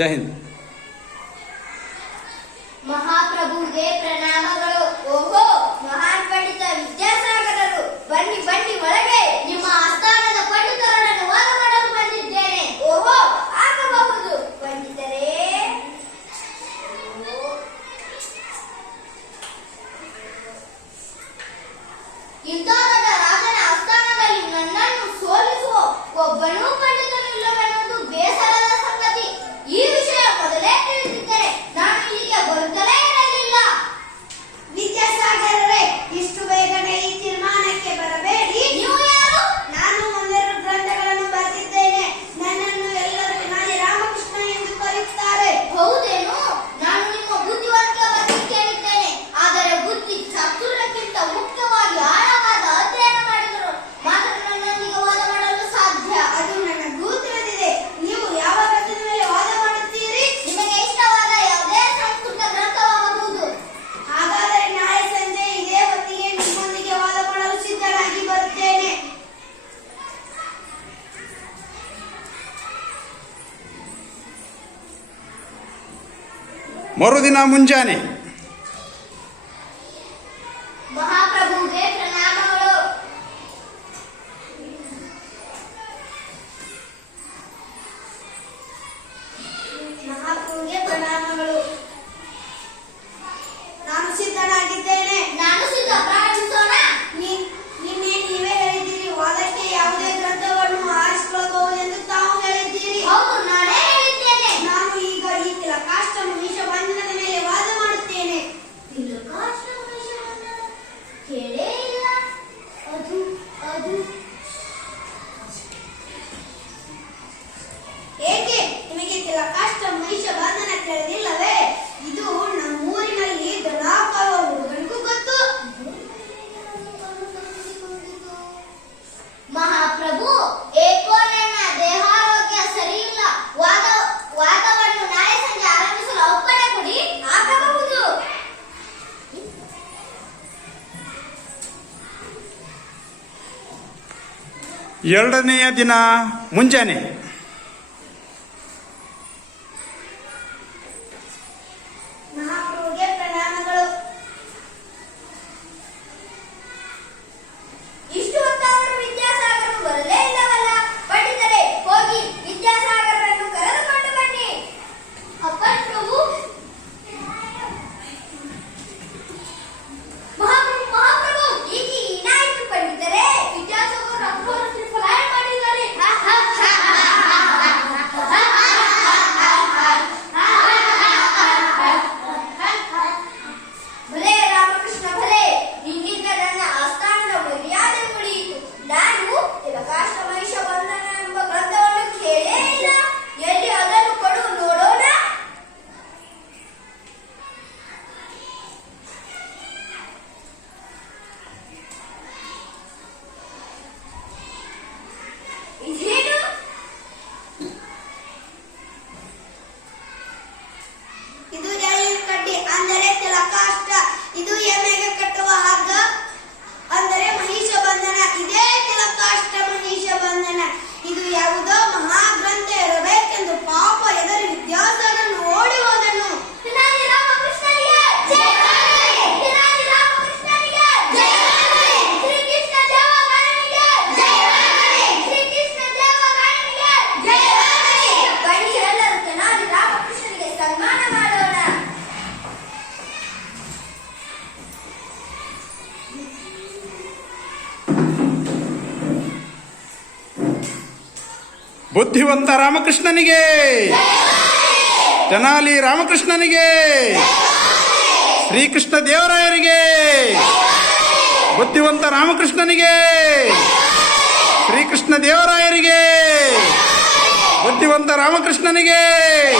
ಜೈ ಹಿಂದ್. ಮಹಾಪ್ರಭುಗೆ ಪ್ರಣಾಮಗಳು. ಓಹೋ, ಮಹಾನ್ ಪಂಡಿತ ವಿದ್ಯಾಸಾಗರರು, ಬನ್ನಿ ಬನ್ನಿ ಒಳಗೆ ನಿಮ್ಮ ಆಸ್ಥಾನದ ಪಂಡಿತರೊಡನೆ ಮಾಡಲು ಬಂದಿದ್ದೇನೆ. ಓಹೋ, ಆಗಬಹುದು. ಪಂಡಿತರೇ. ಇಂಥ ದೊಡ್ಡ ರಾಜನ ಆಸ್ಥಾನದಲ್ಲಿ ನನ್ನನ್ನು ಸೋಲಿಸುವ ಒಬ್ಬನು ಮರುದಿನ ಮುಂಜಾನೆ. ಮಹಾಪ್ರಭುವಿಗೆ ಪ್ರಣಾಮಗಳು. ಎರಡನೆಯ ದಿನ ಮುಂಜಾನೆ. ಅಂದರೆ ತಿಲಕ ಅಷ್ಟ ಇದು ಎಮ್ಮೆಗೆ ಕಟ್ಟುವ ಹಾಗ. ಬುದ್ಧಿವಂತ ರಾಮಕೃಷ್ಣನಿಗೆ. ತೆನಾಲಿ ರಾಮಕೃಷ್ಣನಿಗೆ. ಶ್ರೀಕೃಷ್ಣ ದೇವರಾಯರಿಗೆ. ಬುದ್ಧಿವಂತ ರಾಮಕೃಷ್ಣನಿಗೆ. ಶ್ರೀಕೃಷ್ಣ ದೇವರಾಯರಿಗೆ. ಬುದ್ಧಿವಂತ ರಾಮಕೃಷ್ಣನಿಗೆ.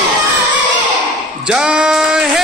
ಜಯ